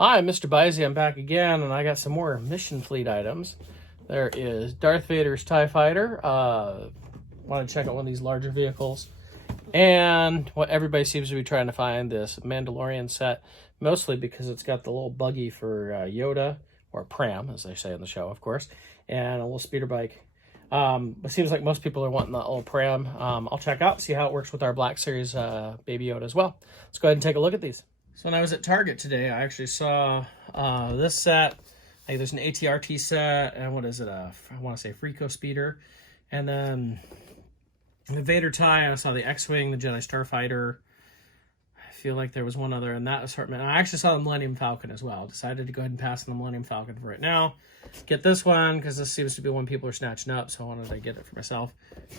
Hi, MrByZ. I'm back again, and I got some more mission fleet items. There is Darth Vader's TIE Fighter. Want to check out one of these larger vehicles. And what everybody seems to be trying to find, this Mandalorian set, mostly because it's got the little buggy for Yoda, or Pram, as they say in the show, of course, and a little speeder bike. It seems like most people are wanting that little Pram. I'll check out, see how it works with our Black Series Baby Yoda as well. Let's go ahead and take a look at these. So when I was at Target today, I actually saw this set. Like, there's an ATRT set, and what is it? I want to say Freako Speeder. And then the Vader tie, I saw the X-Wing, the Jedi Starfighter. I feel like there was one other in that assortment. I actually saw the Millennium Falcon as well. Decided to go ahead and pass on the Millennium Falcon for right now. Get this one, because this seems to be one people are snatching up, so I wanted to get it for myself.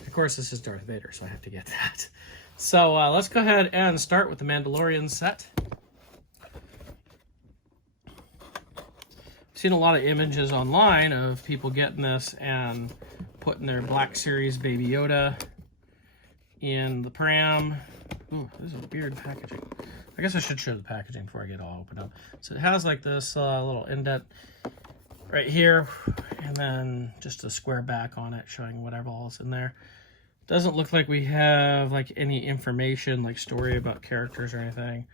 Of course, this is Darth Vader, so I have to get that. So let's go ahead and start with the Mandalorian set. Seen a lot of images online of people getting this and putting their Black Series Baby Yoda in the Pram. Ooh, this is weird packaging. I guess I should show the packaging before I get all opened up. So it has like this little indent right here, and then just a square back on it showing whatever all's in there. Doesn't look like we have like any information, like story about characters or anything.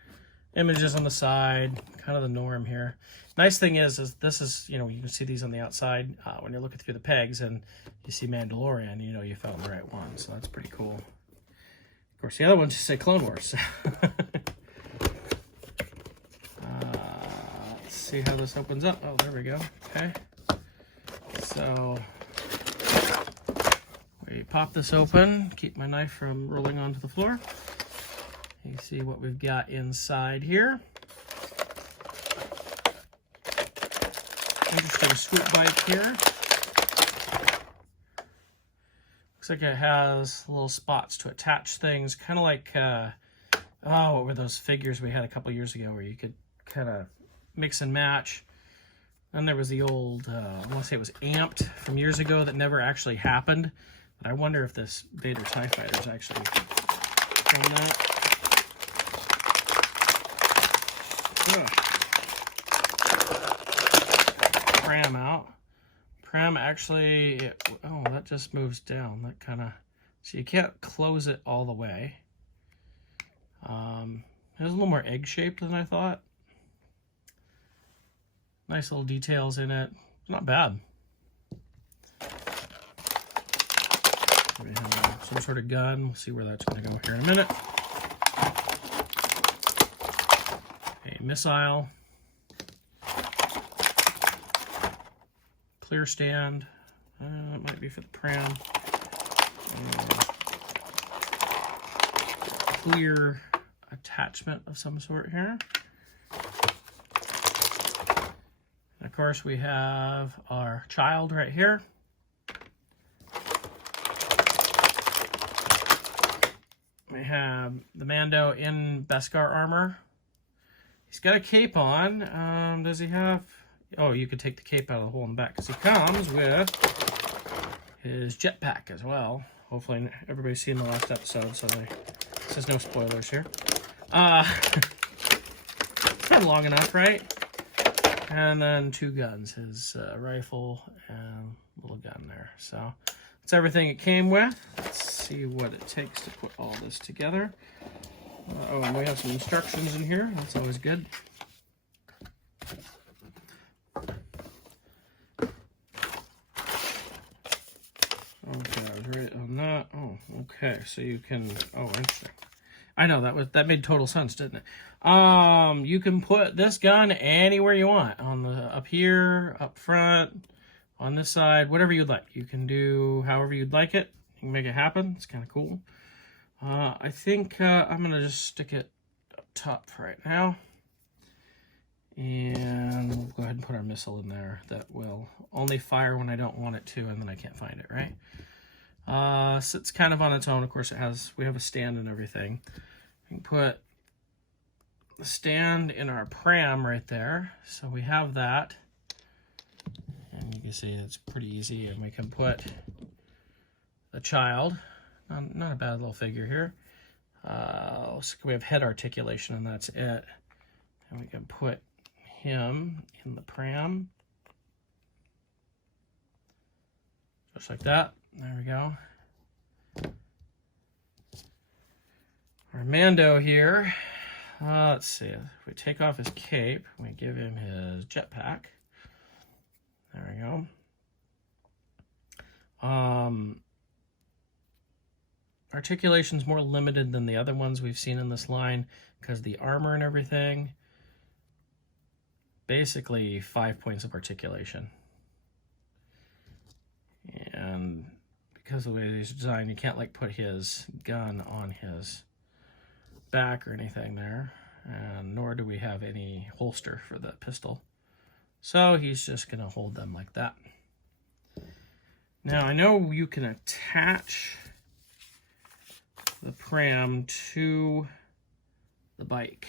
Images on the side, kind of the norm here. Nice thing is this is, you can see these on the outside when you're looking through the pegs and you see Mandalorian, you found the right one. So that's pretty cool. Of course, the other ones just say Clone Wars. Let's see how this opens up. Oh, there we go. Okay. So we pop this open, keep my knife from rolling onto the floor. You see what we've got inside here. Interesting swoop bike here. Looks like it has little spots to attach things, kind of like, what were those figures we had a couple years ago where you could kind of mix and match. Then there was the old, I want to say it was Amped from years ago that never actually happened. But I wonder if this Vader TIE Fighter is actually from that. Pram out. Pram actually, that just moves down. That kind of, so you can't close it all the way. It was a little more egg-shaped than I thought. Nice little details in it. Not bad. We have some sort of gun. We'll see where that's going to go here in a minute. A missile. Clear stand. That might be for the Pram. Clear attachment of some sort here. And of course, we have our child right here. We have the Mando in Beskar armor. He's got a cape on. Does he have... Oh, you could take the cape out of the hole in the back because he comes with his jetpack as well. Hopefully everybody's seen the last episode, so this is no spoilers here. It's not long enough, right? And then two guns, his rifle and little gun there. So that's everything it came with. Let's see what it takes to put all this together. And we have some instructions in here. That's always good. Okay, I was right on that. Oh, okay. So you can. Oh, interesting. I know that made total sense, didn't it? You can put this gun anywhere you want. Up here, up front, on this side, whatever you'd like. You can do however you'd like it. You can make it happen. It's kind of cool. I think I'm going to just stick it up top for right now. And we'll go ahead and put our missile in there that will only fire when I don't want it to, and then I can't find it, right? Sits kind of on its own. Of course, we have a stand and everything. We can put the stand in our Pram right there. So we have that. And you can see it's pretty easy. And we can put the child. Not a bad little figure here. So we have head articulation, and that's it. And we can put him in the pram. Just like that. There we go. Our Mando here. Let's see. If we take off his cape, we give him his jetpack. There we go. Articulation's more limited than the other ones we've seen in this line because the armor and everything. Basically 5 points of articulation. And because of the way he's designed, you can't like put his gun on his back or anything there. And nor do we have any holster for the pistol. So he's just going to hold them like that. Now I know you can attach the pram to the bike.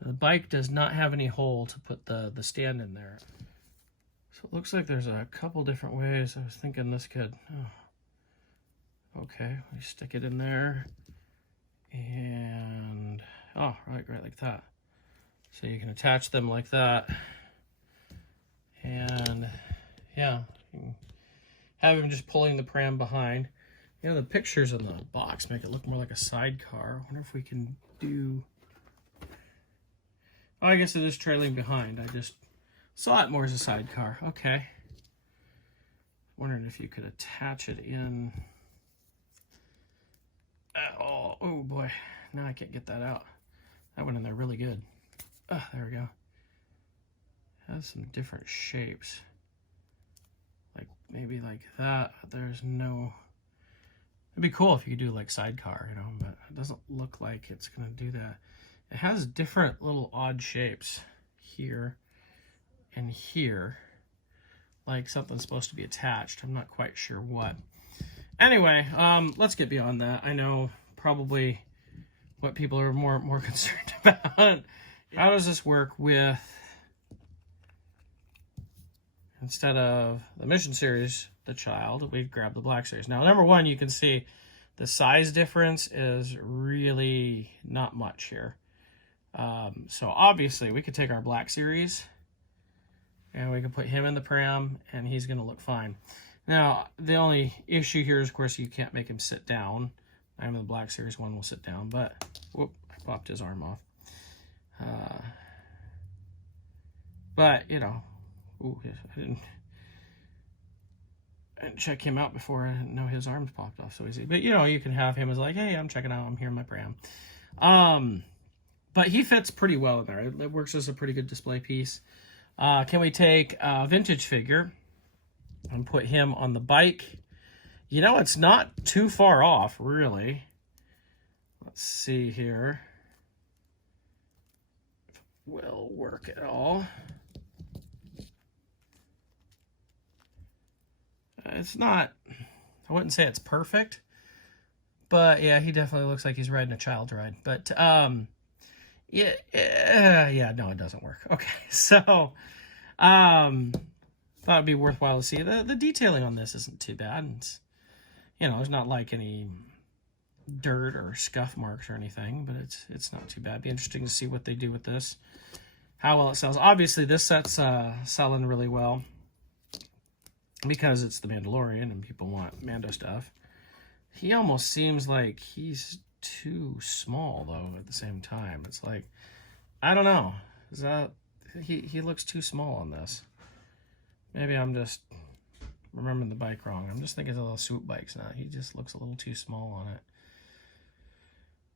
The bike does not have any hole to put the stand in there. So it looks like there's a couple different ways. I was thinking this could... Oh. Okay, we stick it in there. And... Oh, right like that. So you can attach them like that. And... Yeah, you can have him just pulling the pram behind. You know, the pictures in the box make it look more like a sidecar. I wonder if we can do... Oh, I guess it is trailing behind. I just saw it more as a sidecar. Okay. Wondering if you could attach it in... Oh boy. Now I can't get that out. That went in there really good. Oh, there we go. Has some different shapes. Like, maybe like that. There's no... It'd be cool if you could do like sidecar, you know, but it doesn't look like it's going to do that. It has different little odd shapes here and here, like something's supposed to be attached. I'm not quite sure what. Anyway, let's get beyond that. I know probably what people are more concerned about. How does this work with, instead of the Mission Series, the child, we grab the Black Series. Now, number one, you can see the size difference is really not much here. So obviously, we could take our Black Series and we can put him in the pram and he's going to look fine. Now, the only issue here is, of course, you can't make him sit down. I'm in the Black Series, one will sit down, but whoop, I popped his arm off. But, you know, ooh, I didn't check him out before I know his arms popped off so easy. But, you know, you can have him as like, hey, I'm checking out, I'm here in my pram. But he fits pretty well in there. It works as a pretty good display piece. Can we take a vintage figure and put him on the bike? You know, it's not too far off, really. Let's see here. If it will work at all. It's not, I wouldn't say it's perfect, but yeah, he definitely looks like he's riding a child ride. But yeah, no, it doesn't work. Okay, so thought it'd be worthwhile to see. The detailing on this isn't too bad. It's, you know, there's not like any dirt or scuff marks or anything, but it's not too bad. It'd be interesting to see what they do with this, how well it sells. Obviously, this set's selling really well, because it's the Mandalorian and people want Mando stuff. He almost seems like he's too small, though, at the same time. It's like, I don't know. Is that... He looks too small on this. Maybe I'm just remembering the bike wrong. I'm just thinking of little swoop bikes now. He just looks a little too small on it.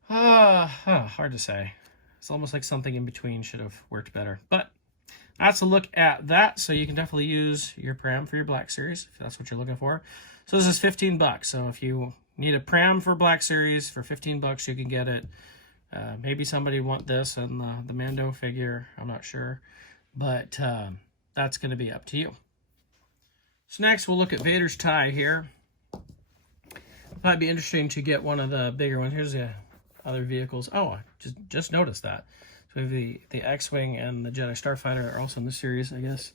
Hard to say. It's almost like something in between should have worked better. But that's a look at that. So you can definitely use your pram for your Black Series if that's what you're looking for. So this is $15. So if you need a pram for Black Series for $15, you can get it. Maybe somebody want this and the Mando figure. I'm not sure. But that's going to be up to you. So next we'll look at Vader's tie here. Might be interesting to get one of the bigger ones. Here's the other vehicles. Oh, I just noticed that. So we have the X-Wing and the Jedi Starfighter are also in this series, I guess.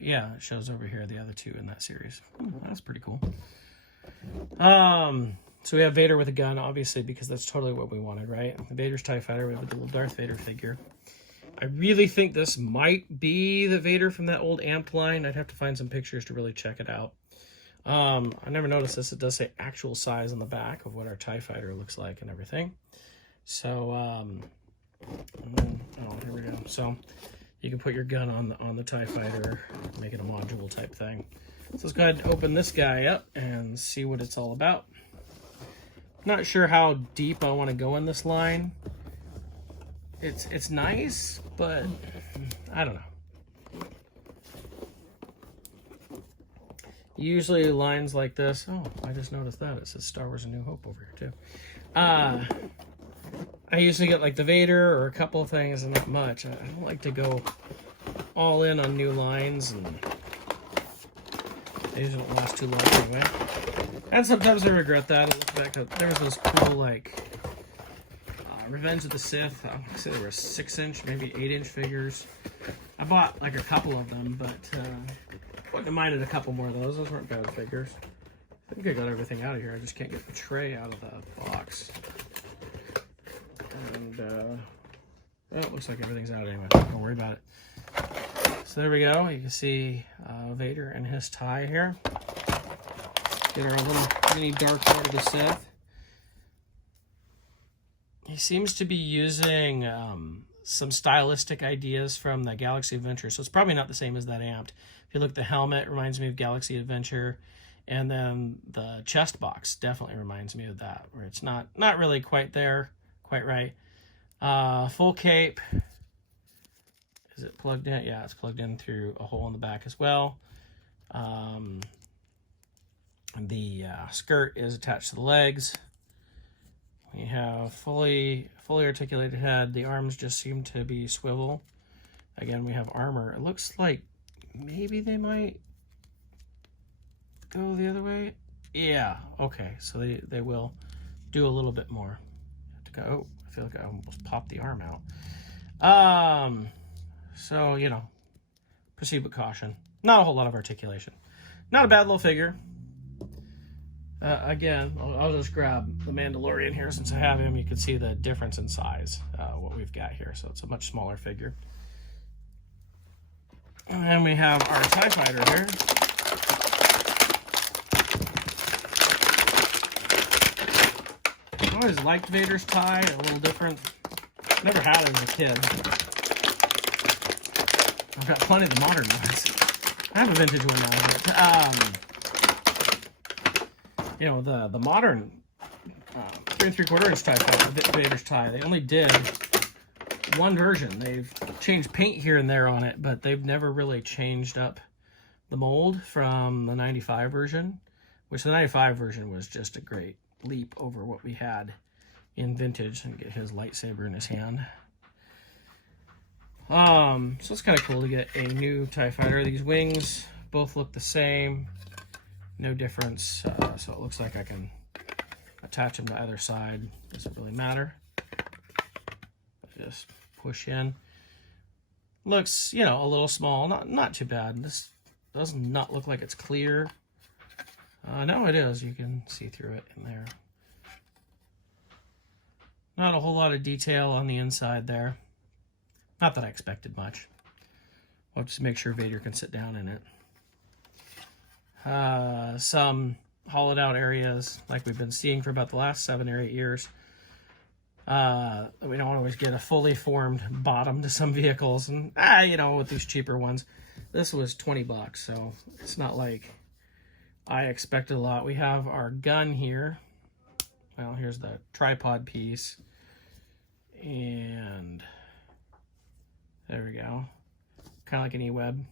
Yeah, it shows over here the other two in that series. Ooh, that's pretty cool. So So we have Vader with a gun, obviously, because that's totally what we wanted, right? Vader's TIE Fighter. We have a little Darth Vader figure. I really think this might be the Vader from that old amped line. I'd have to find some pictures to really check it out. I never noticed this. It does say actual size on the back of what our TIE Fighter looks like and everything. So, oh, here we go. So you can put your gun on the TIE Fighter, make it a module type thing. So let's go ahead and open this guy up and see what it's all about. Not sure how deep I want to go in this line. It's nice, but I don't know. Usually lines like this, oh, I just noticed that. It says Star Wars A New Hope over here too. I usually get like the Vader or a couple of things and not much. I don't like to go all in on new lines, and they usually don't last too long anyway. And sometimes I regret that. I look back at, there was those cool like Revenge of the Sith. I want to say they were 6-inch, maybe 8-inch figures. I bought like a couple of them, but wouldn't have minded a couple more of those. Those weren't bad figures. I think I got everything out of here. I just can't get the tray out of the box. And well, it looks like everything's out anyway. Don't worry about it. So there we go. You can see Vader and his tie here. Get our little mini Dark Lord of the Sith. He seems to be using some stylistic ideas from the Galaxy Adventure, so it's probably not the same as that amped. If you look at the helmet, it reminds me of Galaxy Adventure, and then the chest box definitely reminds me of that, where it's not really quite there, quite right. Full cape. Is it plugged in? Yeah, it's plugged in through a hole in the back as well. The skirt is attached to the legs. We have fully articulated head. The arms just seem to be swivel. Again, we have armor. It looks like maybe they might go the other way. Yeah, okay. So they will do a little bit more. Have to go. Oh, I feel like I almost popped the arm out. So, you know, proceed with caution. Not a whole lot of articulation. Not a bad little figure. Again, I'll just grab the Mandalorian here since I have him. You can see the difference in size, what we've got here. So it's a much smaller figure. And then we have our TIE Fighter here. I always liked Vader's tie, a little different. Never had it as a kid. I've got plenty of the modern ones. I have a vintage one now, but you know, the modern 3 3/4-inch TIE Fighter, Vader's tie, they only did one version. They've changed paint here and there on it, but they've never really changed up the mold from the 95 version, which the 95 version was just a great leap over what we had in vintage. And get his lightsaber in his hand. So it's kind of cool to get a new TIE Fighter. These wings both look the same. No difference, so it looks like I can attach them to either side. Doesn't really matter. Just push in. Looks, you know, a little small. Not too bad. This does not look like it's clear. No, it is. You can see through it in there. Not a whole lot of detail on the inside there. Not that I expected much. I'll just make sure Vader can sit down in it. Some hollowed out areas like we've been seeing for about the last 7 or 8 years. We don't always get a fully formed bottom to some vehicles, and you know, with these cheaper ones, this was $20, so it's not like I expected a lot. We have our gun here. Well, here's the tripod piece, and there we go. Kind of like an E-Web.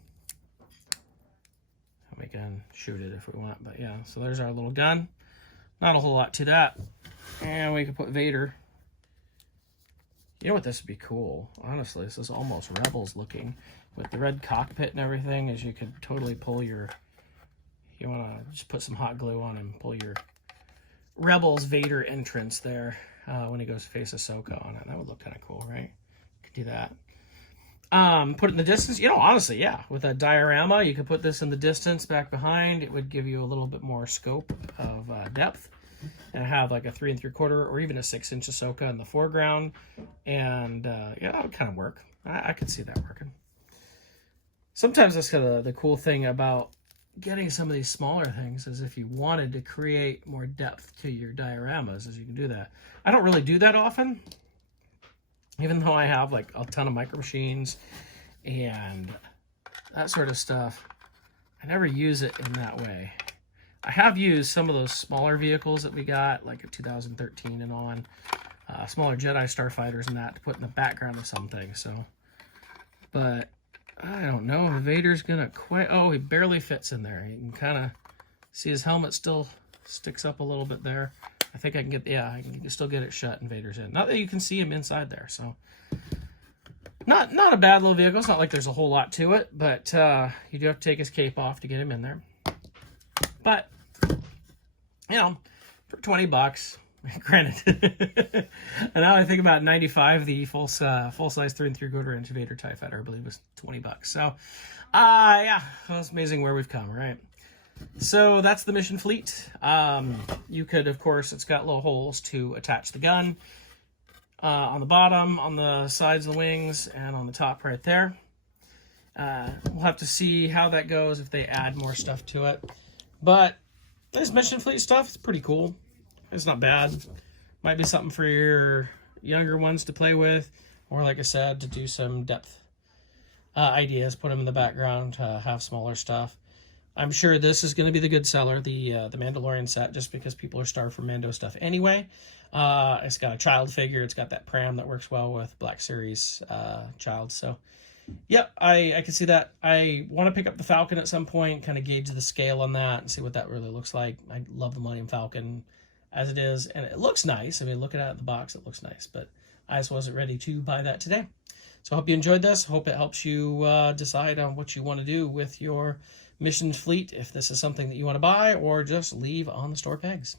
We can shoot it if we want, but yeah, so there's our little gun. Not a whole lot to that. And we can put Vader. You know what, this would be cool, honestly. This is almost Rebels looking. With the red cockpit and everything, as you could totally pull your, you want to just put some hot glue on and pull your Rebels Vader entrance there when he goes to face Ahsoka on it. That would look kind of cool, right? Could do that. Put it in the distance, you know, honestly, yeah, with a diorama, you could put this in the distance back behind. It would give you a little bit more scope of depth. and have like a 3 3/4 or even a 6-inch Ahsoka in the foreground. And yeah, that would kind of work. I could see that working. Sometimes that's kind of the cool thing about getting some of these smaller things, is if you wanted to create more depth to your dioramas, is you can do that. I don't really do that often, even though I have like a ton of micro machines and that sort of stuff. I never use it in that way. I have used some of those smaller vehicles that we got, like a 2013 and on, smaller Jedi starfighters and that, to put in the background of something. So, but I don't know if Vader's gonna quite. Oh, he barely fits in there. You can kind of see his helmet still sticks up a little bit there. I think I can get, yeah, I can still get it shut and Vader's in. Not that you can see him inside there, so not a bad little vehicle. It's not like there's a whole lot to it, but you do have to take his cape off to get him in there. But you know, for $20, granted. And now I think about 95, the full size 3 3/4 inch Vader TIE Fighter, I believe, was $20. So, yeah, well, it's amazing where we've come, right? So that's the mission fleet. You could, of course, it's got little holes to attach the gun on the bottom, on the sides of the wings, and on the top right there. We'll have to see how that goes if they add more stuff to it. But this mission fleet stuff is pretty cool. It's not bad. Might be something for your younger ones to play with, or like I said, to do some depth ideas, put them in the background, have smaller stuff. I'm sure this is going to be the good seller, the Mandalorian set, just because people are starved for Mando stuff anyway. It's got a child figure. It's got that pram that works well with Black Series child. So, yeah, I can see that. I want to pick up the Falcon at some point, kind of gauge the scale on that and see what that really looks like. I love the Millennium Falcon as it is, and it looks nice. I mean, looking at it in the box, it looks nice, but I just wasn't ready to buy that today. So I hope you enjoyed this. Hope it helps you decide on what you want to do with your mission fleet, if this is something that you want to buy or just leave on the store pegs.